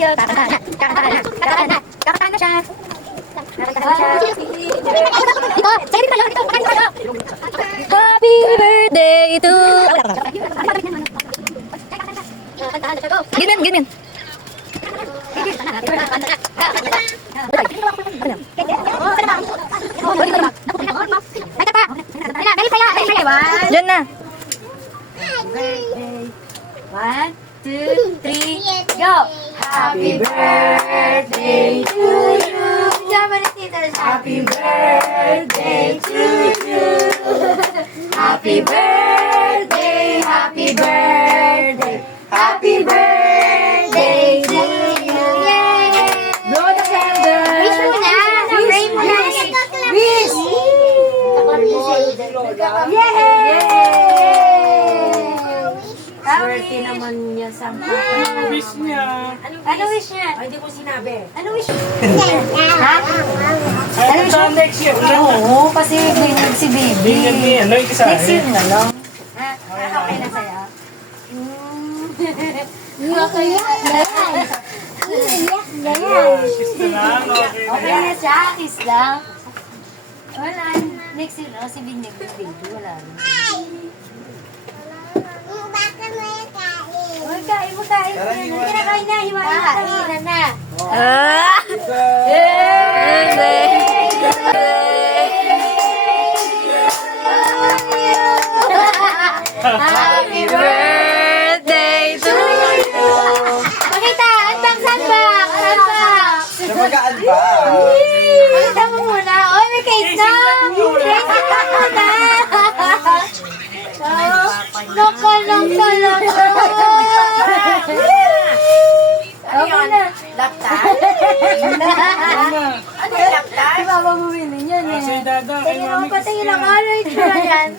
tayo. Kakanta na. Kakanta na. Kakanta na. Kakanta na siya. Kakanta na siya. Dito. Sige dito tayo. Dito. Kakanta tayo. Happy birthday to... Ganyan, ganyan. Diyan na. 1, 2, 3, go! Happy birthday to you. Happy birthday to you. Happy birthday, happy birthday, happy birthday to you. Blow the candle. Wish mo na. Pray mo na. Wish. Yay! Swerte naman niya sa Wish niya. Ano wish niya? Ay, hindi ko sinabi. Ano wish niya? Ha? Ano siya next year? Oo, kasi binag si baby. Ano yung isa? Next year na lang. Ha? Okay na sa'yo? Okay Kiss na lang. Okay na Okay yan. na siya, kiss lang. Wala. Next year na, si binag ni baby. Wala rin. Uy, kain mo, kain. Hindi na kain na, hiwain na. Kain na. Happy birthday to you. Pakita, unbox, unbox, unbox. Namagaan ba? Pakita mo muna. Oh, may cake na. Cake na muna. Loko. Okay na. Laptop? Ano yung laptop? Di ba bumili niyan eh? Si Dada, kay Tingin Mami mo, patingin ako. Ano yung tsura yan?